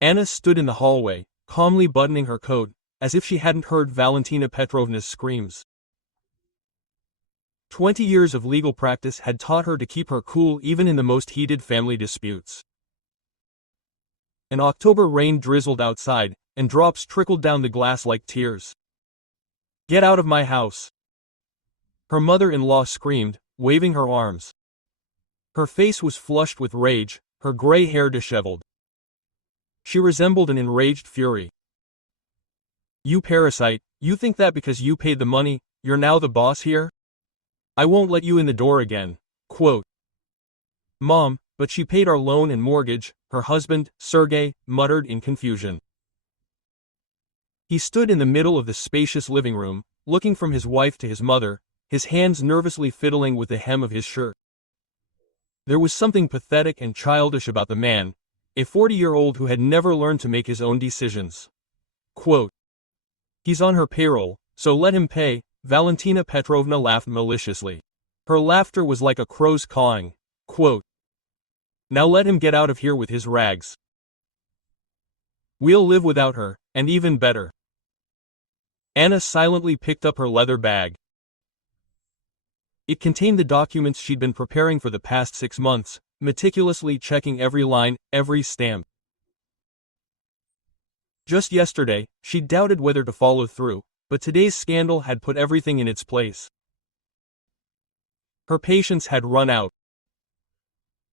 Anna stood in the hallway, calmly buttoning her coat, as if she hadn't heard Valentina Petrovna's screams. 20 years of legal practice had taught her to keep her cool even in the most heated family disputes. An October rain drizzled outside, and drops trickled down the glass like tears. "Get out of my house!" her mother-in-law screamed, waving her arms. Her face was flushed with rage, her gray hair disheveled. She resembled an enraged fury. "You parasite, you think that because you paid the money, you're now the boss here? I won't let you in the door again." Quote. "Mom, but she paid our loan and mortgage," her husband, Sergei, muttered in confusion. He stood in the middle of the spacious living room, looking from his wife to his mother, his hands nervously fiddling with the hem of his shirt. There was something pathetic and childish about the man, a 40-year-old who had never learned to make his own decisions. Quote. "He's on her payroll, so let him pay," Valentina Petrovna laughed maliciously. Her laughter was like a crow's cawing. Quote. "Now let him get out of here with his rags. We'll live without her, and even better." Anna silently picked up her leather bag. It contained the documents she'd been preparing for the past 6 months, meticulously checking every line, every stamp. Just yesterday, she doubted whether to follow through, but today's scandal had put everything in its place. Her patience had run out.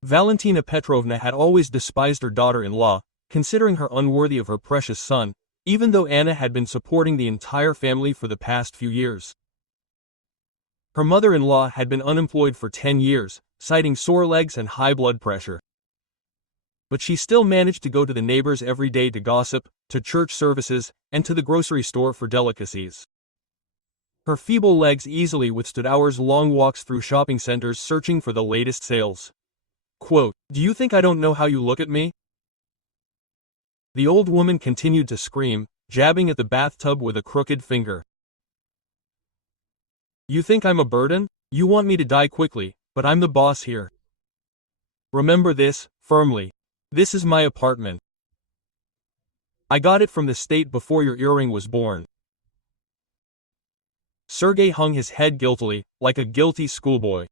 Valentina Petrovna had always despised her daughter-in-law, considering her unworthy of her precious son, even though Anna had been supporting the entire family for the past few years. Her mother-in-law had been unemployed for 10 years, citing sore legs and high blood pressure. But she still managed to go to the neighbors every day to gossip, to church services, and to the grocery store for delicacies. Her feeble legs easily withstood hours-long walks through shopping centers searching for the latest sales. Quote, "Do you think I don't know how you look at me?" The old woman continued to scream, jabbing at the bathtub with a crooked finger. "You think I'm a burden? You want me to die quickly, but I'm the boss here. Remember this, firmly. This is my apartment. I got it from the state before your earring was born." Sergei hung his head guiltily, like a guilty schoolboy.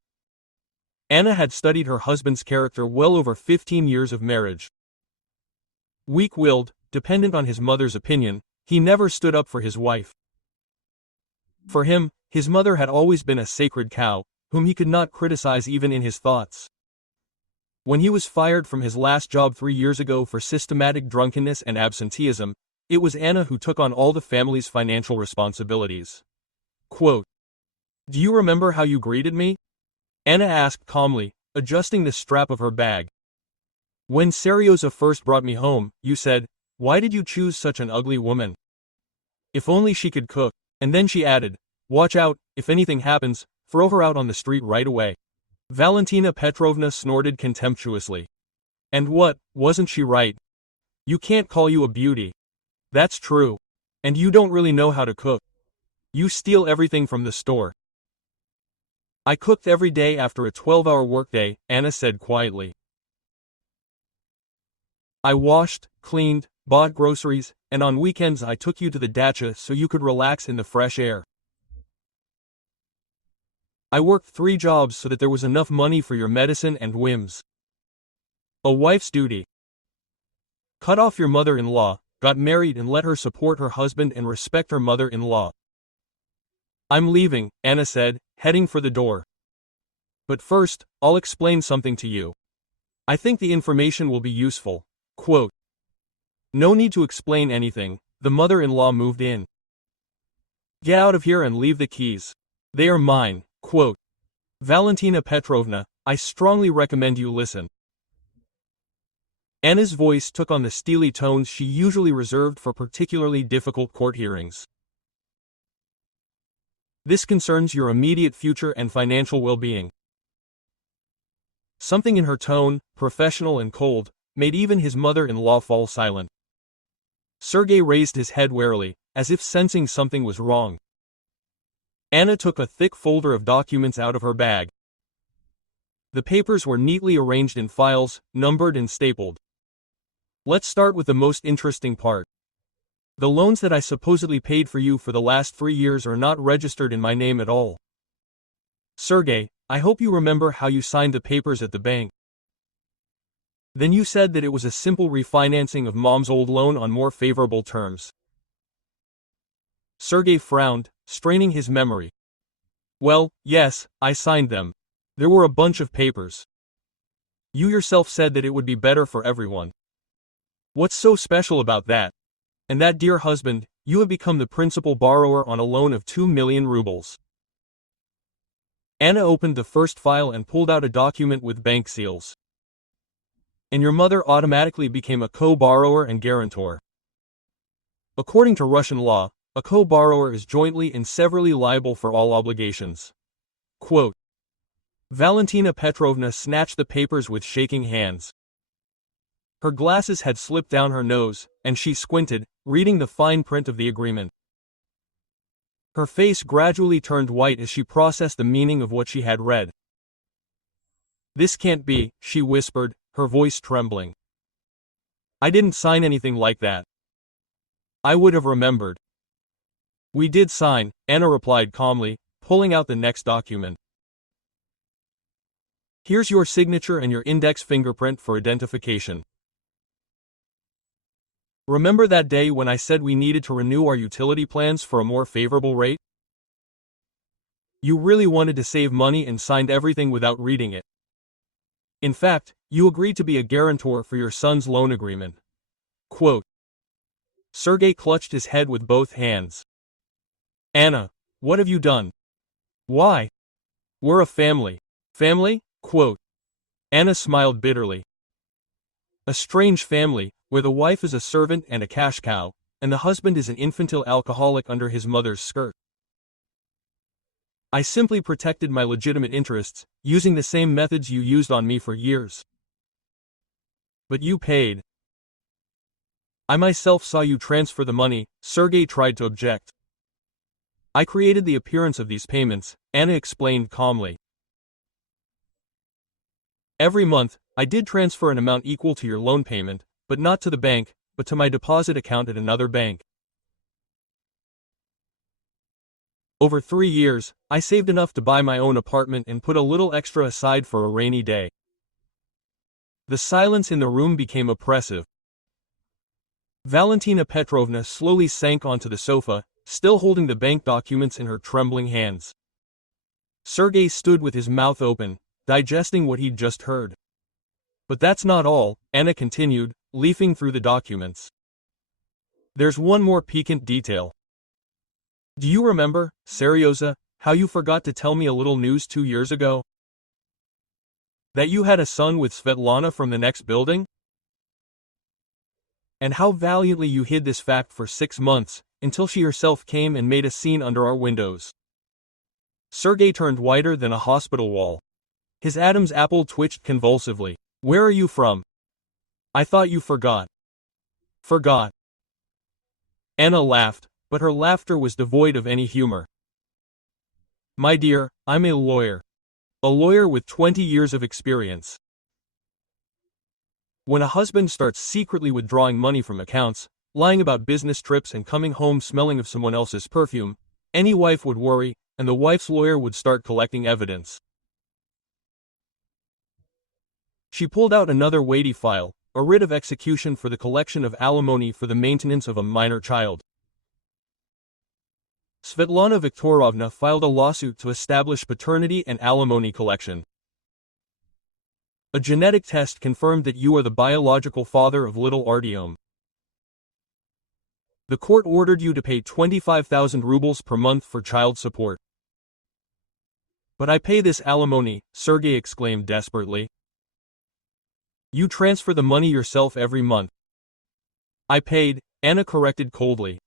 Anna had studied her husband's character well over 15 years of marriage. Weak-willed, dependent on his mother's opinion, he never stood up for his wife. For him, his mother had always been a sacred cow, whom he could not criticize even in his thoughts. When he was fired from his last job 3 years ago for systematic drunkenness and absenteeism, it was Anna who took on all the family's financial responsibilities. Quote, "Do you remember how you greeted me?" Anna asked calmly, adjusting the strap of her bag. "When Seryoza first brought me home, you said, 'Why did you choose such an ugly woman? If only she could cook.' And then she added, 'Watch out, if anything happens, throw her out on the street right away.'" Valentina Petrovna snorted contemptuously. "And what, wasn't she right? You can't call you a beauty. That's true. And you don't really know how to cook. You steal everything from the store." "I cooked every day after a 12-hour workday," Anna said quietly. "I washed, cleaned, bought groceries, and on weekends I took you to the dacha so you could relax in the fresh air. I worked 3 jobs so that there was enough money for your medicine and whims. A wife's duty. Cut off your mother-in-law, got married and let her support her husband and respect her mother-in-law." "I'm leaving," Anna said, heading for the door. "But first, I'll explain something to you. I think the information will be useful." Quote. "No need to explain anything," the mother-in-law moved in. "Get out of here and leave the keys. They are mine." Quote. "Valentina Petrovna, I strongly recommend you listen." Anna's voice took on the steely tones she usually reserved for particularly difficult court hearings. "This concerns your immediate future and financial well-being." Something in her tone, professional and cold, made even his mother-in-law fall silent. Sergei raised his head warily, as if sensing something was wrong. Anna took a thick folder of documents out of her bag. The papers were neatly arranged in files, numbered and stapled. Let's start with the most interesting part. The loans that I supposedly paid for you for the last 3 years are not registered in my name at all. Sergey, I hope you remember how you signed the papers at the bank. Then you said that it was a simple refinancing of Mom's old loan on more favorable terms. Sergey frowned, straining his memory. Well, yes, I signed them. There were a bunch of papers. You yourself said that it would be better for everyone. What's so special about that? And that, dear husband, you have become the principal borrower on a loan of 2 million rubles. Anna opened the first file and pulled out a document with bank seals. And your mother automatically became a co-borrower and guarantor. According to Russian law, a co-borrower is jointly and severally liable for all obligations. Quote. Valentina Petrovna snatched the papers with shaking hands. Her glasses had slipped down her nose, and she squinted, reading the fine print of the agreement. Her face gradually turned white as she processed the meaning of what she had read. This can't be, she whispered, her voice trembling. I didn't sign anything like that. I would have remembered. We did sign, Anna replied calmly, pulling out the next document. Here's your signature and your index fingerprint for identification. Remember that day when I said we needed to renew our utility plans for a more favorable rate? You really wanted to save money and signed everything without reading it. In fact, you agreed to be a guarantor for your son's loan agreement. Quote. Sergey clutched his head with both hands. Anna, what have you done? Why? We're a family. Family? Quote. Anna smiled bitterly. A strange family, where the wife is a servant and a cash cow, and the husband is an infantile alcoholic under his mother's skirt. I simply protected my legitimate interests, using the same methods you used on me for years. But you paid. I myself saw you transfer the money, Sergey tried to object. I created the appearance of these payments, Anna explained calmly. Every month, I did transfer an amount equal to your loan payment, but not to the bank, but to my deposit account at another bank. Over 3 years, I saved enough to buy my own apartment and put a little extra aside for a rainy day. The silence in the room became oppressive. Valentina Petrovna slowly sank onto the sofa, still holding the bank documents in her trembling hands. Sergey stood with his mouth open, digesting what he'd just heard. But that's not all, Anna continued, leafing through the documents. There's one more piquant detail. Do you remember, Seryoza, how you forgot to tell me a little news 2 years ago? That you had a son with Svetlana from the next building? And how valiantly you hid this fact for 6 months, until she herself came and made a scene under our windows. Sergey turned whiter than a hospital wall. His Adam's apple twitched convulsively. Where are you from? I thought you forgot. Forgot. Anna laughed, but her laughter was devoid of any humor. My dear, I'm a lawyer. A lawyer with 20 years of experience. When a husband starts secretly withdrawing money from accounts, lying about business trips and coming home smelling of someone else's perfume, any wife would worry, and the wife's lawyer would start collecting evidence. She pulled out another weighty file, a writ of execution for the collection of alimony for the maintenance of a minor child. Svetlana Viktorovna filed a lawsuit to establish paternity and alimony collection. A genetic test confirmed that you are the biological father of little Artyom. The court ordered you to pay 25,000 rubles per month for child support. But I pay this alimony, Sergey exclaimed desperately. You transfer the money yourself every month. I paid, Anna corrected coldly.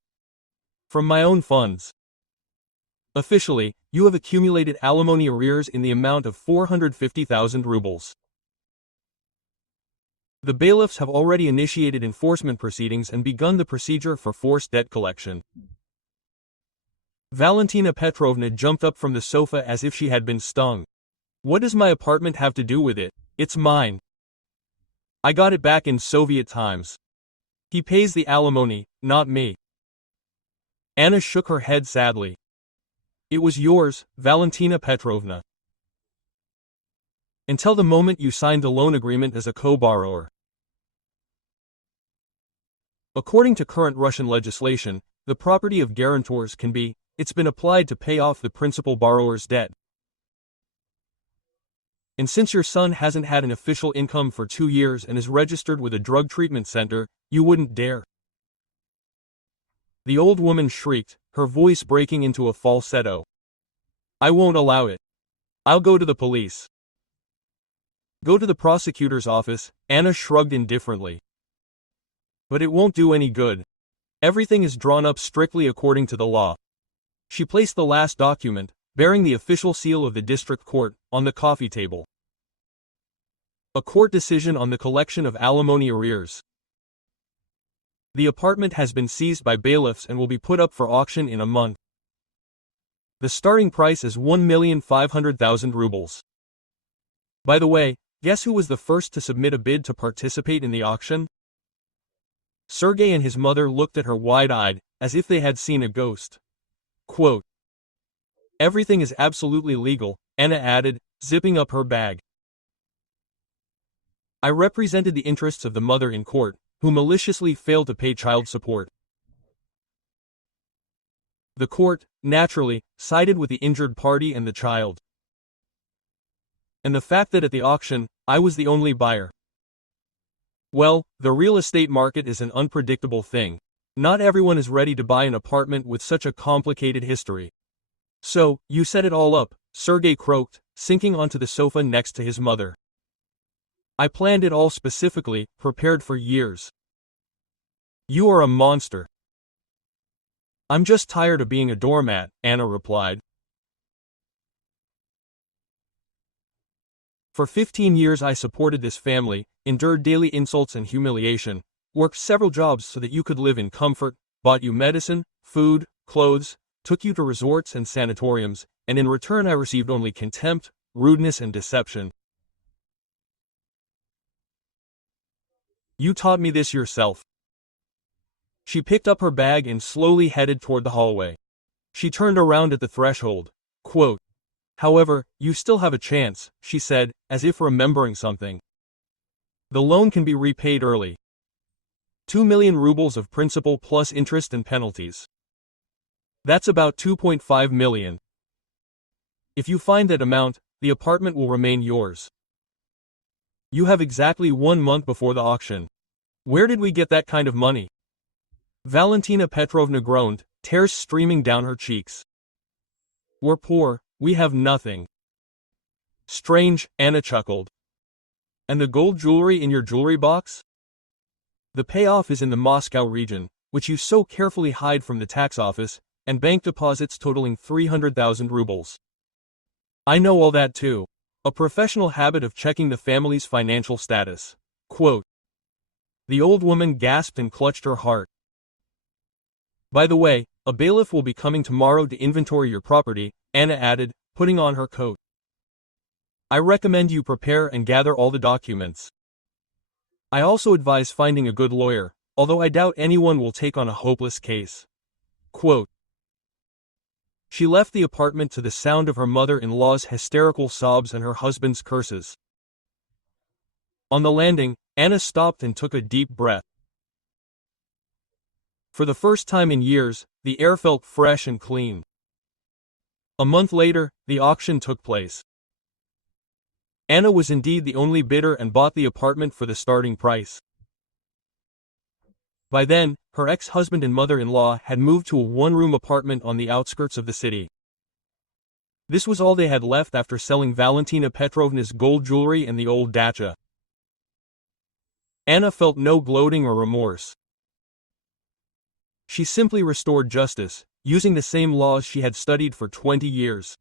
From my own funds. Officially, you have accumulated alimony arrears in the amount of 450,000 rubles. The bailiffs have already initiated enforcement proceedings and begun the procedure for forced debt collection. Valentina Petrovna jumped up from the sofa as if she had been stung. What does my apartment have to do with it? It's mine. I got it back in Soviet times. He pays the alimony, not me. Anna shook her head sadly. It was yours, Valentina Petrovna. Until the moment you signed the loan agreement as a co-borrower. According to current Russian legislation, the property of guarantors can be, it's been applied to pay off the principal borrower's debt. And since your son hasn't had an official income for 2 years and is registered with a drug treatment center, you wouldn't dare. The old woman shrieked, her voice breaking into a falsetto. I won't allow it. I'll go to the police. Go to the prosecutor's office, Anna shrugged indifferently. But it won't do any good. Everything is drawn up strictly according to the law. She placed the last document, bearing the official seal of the district court, on the coffee table. A court decision on the collection of alimony arrears. The apartment has been seized by bailiffs and will be put up for auction in a month. The starting price is 1,500,000 rubles. By the way, guess who was the first to submit a bid to participate in the auction? Sergei and his mother looked at her wide-eyed, as if they had seen a ghost. Quote, everything is absolutely legal, Anna added, zipping up her bag. I represented the interests of the mother in court, who maliciously failed to pay child support. The court, naturally, sided with the injured party and the child. And the fact that at the auction, I was the only buyer. Well, the real estate market is an unpredictable thing. Not everyone is ready to buy an apartment with such a complicated history. So, you set it all up, Sergei croaked, sinking onto the sofa next to his mother. I planned it all specifically, prepared for years. You are a monster. I'm just tired of being a doormat, Anna replied. For 15 years I supported this family, endured daily insults and humiliation, worked several jobs so that you could live in comfort, bought you medicine, food, clothes, took you to resorts and sanatoriums, and in return I received only contempt, rudeness and deception. You taught me this yourself. She picked up her bag and slowly headed toward the hallway. She turned around at the threshold. Quote, however, you still have a chance, she said, as if remembering something. The loan can be repaid early. 2 million rubles of principal plus interest and penalties. That's about 2.5 million. If you find that amount, the apartment will remain yours. You have exactly 1 month before the auction. Where did we get that kind of money? Valentina Petrovna groaned, tears streaming down her cheeks. We're poor, we have nothing. Strange, Anna chuckled. And the gold jewelry in your jewelry box? The payoff is in the Moscow region, which you so carefully hide from the tax office, and bank deposits totaling 300,000 rubles. I know all that too. A professional habit of checking the family's financial status. Quote. The old woman gasped and clutched her heart. By the way, a bailiff will be coming tomorrow to inventory your property, Anna added, putting on her coat. I recommend you prepare and gather all the documents. I also advise finding a good lawyer, although I doubt anyone will take on a hopeless case. Quote. She left the apartment to the sound of her mother-in-law's hysterical sobs and her husband's curses. On the landing, Anna stopped and took a deep breath. For the first time in years, the air felt fresh and clean. A month later, the auction took place. Anna was indeed the only bidder and bought the apartment for the starting price. By then, her ex-husband and mother-in-law had moved to a one-room apartment on the outskirts of the city. This was all they had left after selling Valentina Petrovna's gold jewelry and the old dacha. Anna felt no gloating or remorse. She simply restored justice, using the same laws she had studied for 20 years.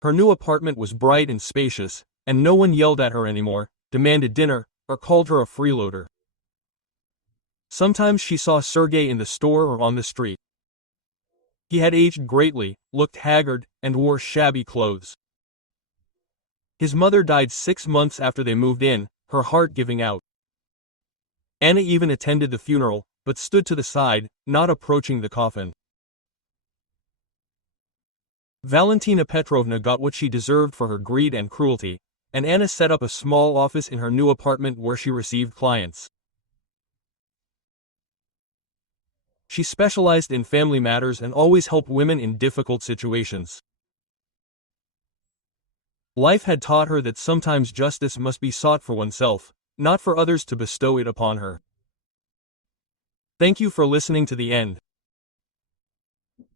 Her new apartment was bright and spacious, and no one yelled at her anymore, demanded dinner, or called her a freeloader. Sometimes she saw Sergei in the store or on the street. He had aged greatly, looked haggard, and wore shabby clothes. His mother died 6 months after they moved in, her heart giving out. Anna even attended the funeral, but stood to the side, not approaching the coffin. Valentina Petrovna got what she deserved for her greed and cruelty, and Anna set up a small office in her new apartment where she received clients. She specialized in family matters and always helped women in difficult situations. Life had taught her that sometimes justice must be sought for oneself, not for others to bestow it upon her. Thank you for listening to the end.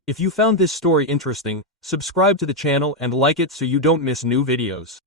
If you found this story interesting, subscribe to the channel and like it so you don't miss new videos.